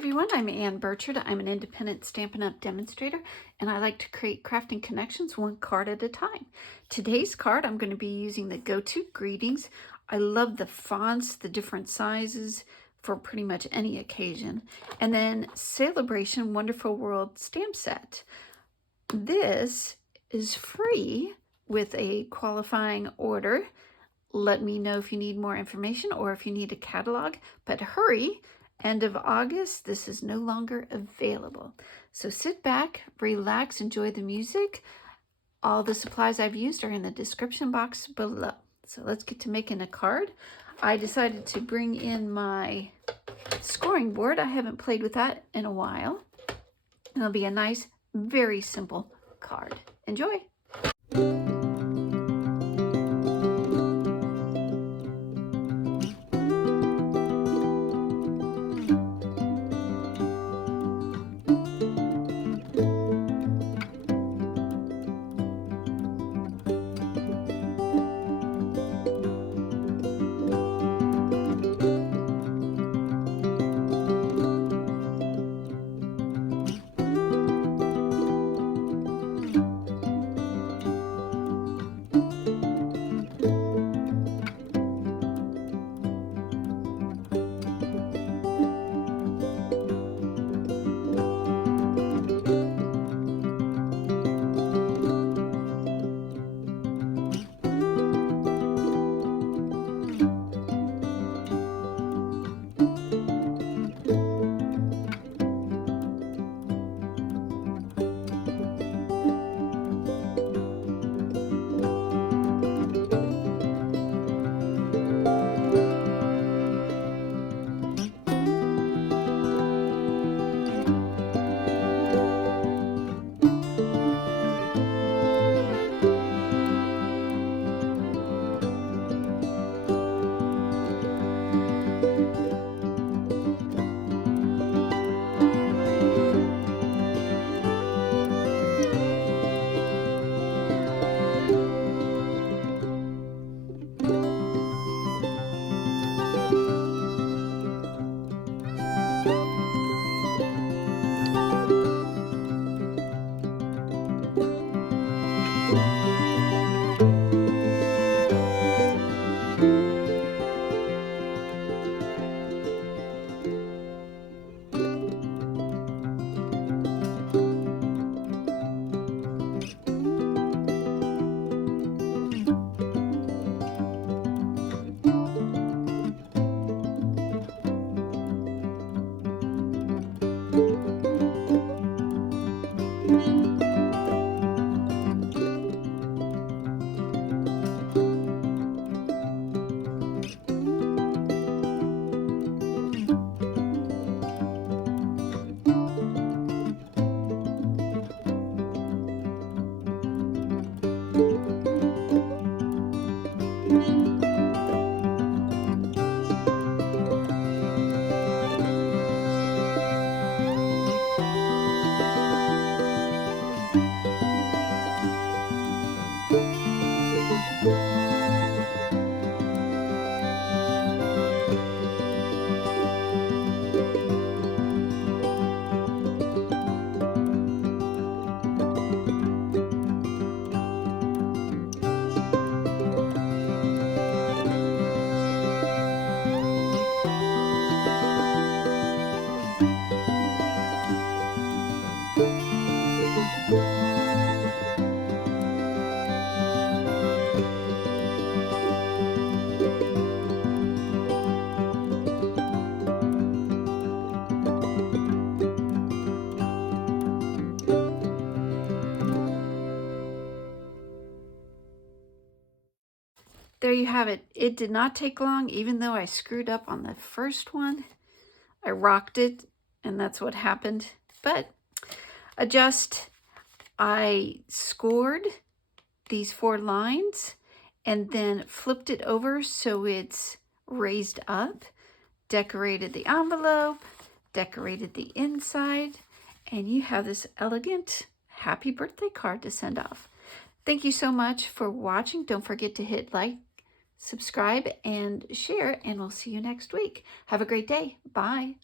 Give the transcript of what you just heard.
everyone, I'm Ann Birchard. I'm an independent Stampin' Up! Demonstrator, and I like to create crafting connections one card at a time. Today's card, I'm going to be using the Go-To Greetings. I love the fonts, the different sizes for pretty much any occasion. And then Celebration Wonderful World stamp set. This is free with a qualifying order. Let me know if you need more information or if you need a catalog, but hurry. End of August, this is no longer available. So sit back, relax, enjoy the music. All the supplies I've used are in the description box below. So let's get to making a card. I decided to bring in my scoring board. I haven't played with that in a while. It'll be a nice, very simple card. Enjoy. There you have it. It did not take long, even though I screwed up on the first one. I rocked it, and that's what happened. But adjust. I scored these 4 lines and then flipped it over so it's raised up, decorated the envelope, decorated the inside, and you have this elegant happy birthday card to send off. Thank you so much for watching. Don't forget to hit like, subscribe, and share, and we'll see you next week. Have a great day. Bye.